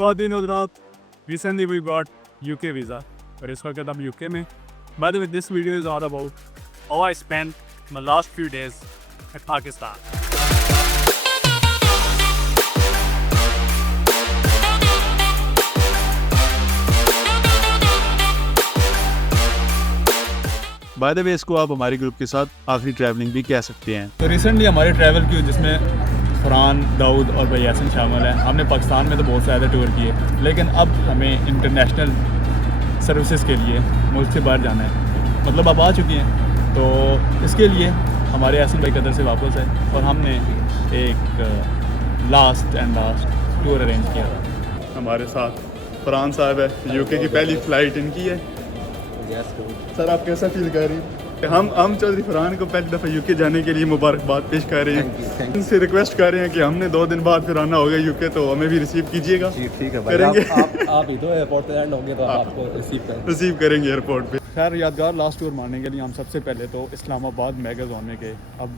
ख्वातीन Hazrat, recently we got UK visa और इस वक्त हम UK में. By the way, this video is all about how I spent my last few days in Pakistan. By the way इसको आप हमारे group के साथ आखिरी ट्रैवलिंग भी कह सकते हैं। तो रिसेंटली हमारे ट्रैवल की जिसमें फरहान, दाऊद और भाई यासिन शामिल हैं। हमने पाकिस्तान में तो बहुत ज़्यादा टूर किए, लेकिन अब हमें इंटरनेशनल सर्विसेज के लिए मुल्क से बाहर जाना है, मतलब अब आ चुकी हैं। तो इसके लिए हमारे यासिन भाई कदर से वापस है और हमने एक लास्ट टूर अरेंज किया। हमारे साथ फरहान साहब है, यूके की पहली फ़्लाइट इनकी है। सर आप कैसा फील कर रही हैं? हम चौधरी फरहान को पहली दफ़ा यूके जाने के लिए मुबारकबाद पेश कर रहे हैं। इनसे रिक्वेस्ट कर रहे हैं कि हमने 2 दिन बाद फिर आना होगा यूके, तो हमें भी रिसीव कीजिएगा। ठीक है भाई, करेंगे। आप ही तो एयरपोर्ट पे लैंड होंगे तो आपको रिसीव करेंगे एयरपोर्ट पे। खैर यादगार लास्ट टूर मारने के लिए हम सबसे पहले तो इस्लामाबाद मेगा जोन में गए। अब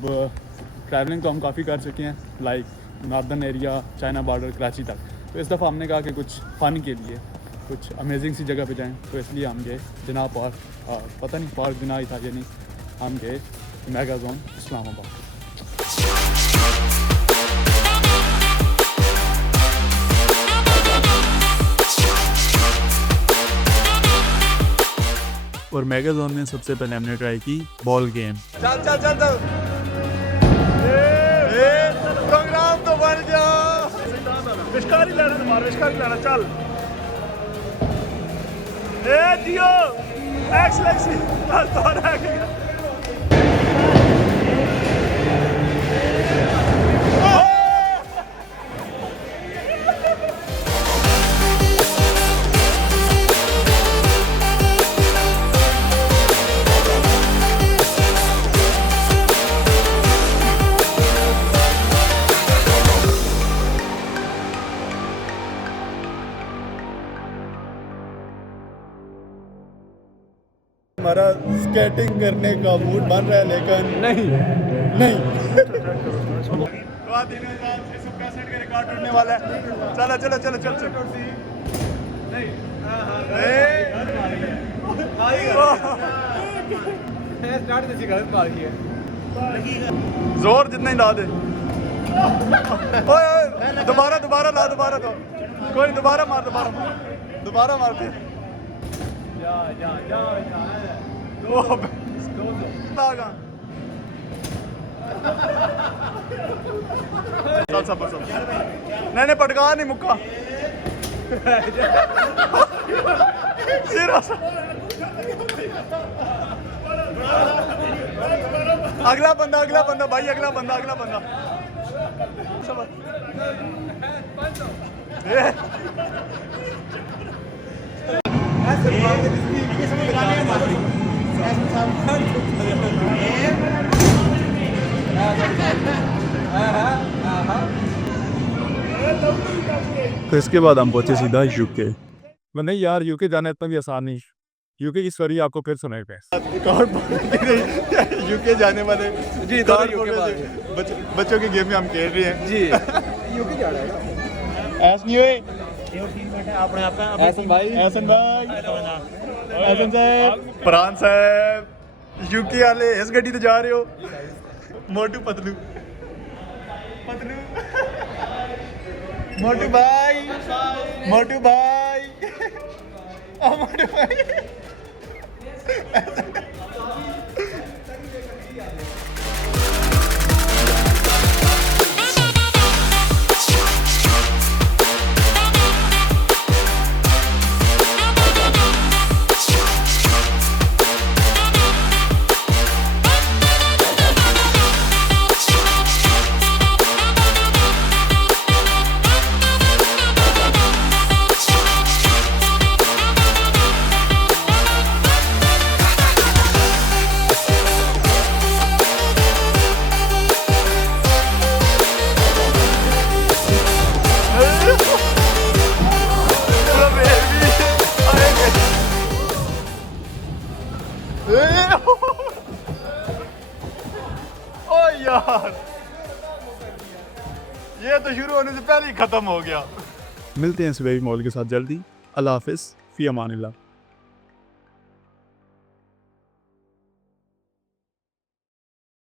ट्रैवलिंग तो हम काफ़ी कर चुके हैं, like northern area, China border, Karachi तक। तो इस दफ़ा हमने कहा कि कुछ फ़न के लिए कुछ अमेजिंग सी जगह पे जाएं, तो इसलिए हम गए जिना पार्क, पता नहीं पार्क जिना ही था या नहीं, हम गए मेगा जोन इस्लामाबाद। और मेगा जोन में सबसे पहले हमने ट्राई की बॉल गेम। चल प्रोग्राम तो बन गया। विस्कारी लेना चल। ए जियो एक्सलेक्सी चल तो रह गया। हमारा स्केटिंग करने का मूड बन रहा है, लेकिन नहीं का रिकॉर्ड टूटने वाला है। चलो जोर जितना ही ला दे। ओए दोबारा ला, दोबारा तो कोई दोबारा मार दे। नहीं पटका नहीं मुक्का। अगला बंदा भाई, अगला बंदा। तो इसके बाद हम पहुंचे सीधा यूके। नहीं यार, यूके जाना इतना भी आसान नहीं। यूके की स्टोरी आपको फिर सुनाई पे। यूके जाने वाले जी, बच्चों की गेम में हम खेल रहे हैं जी। यूके जा रहा है ऐस नहीं हुए। ऐसन भाई ऐसन साहब, फरहान साहब, यूके वाले इस गड्डी ते जा रहे हो। मोटू पतलू मोटू भाई यार, ये तो शुरू होने से पहले ही खत्म हो गया। मिलते हैं इस बेबी मॉल के साथ जल्दी। अल्लाह हाफिज़, फ़ी अमानिल्लाह।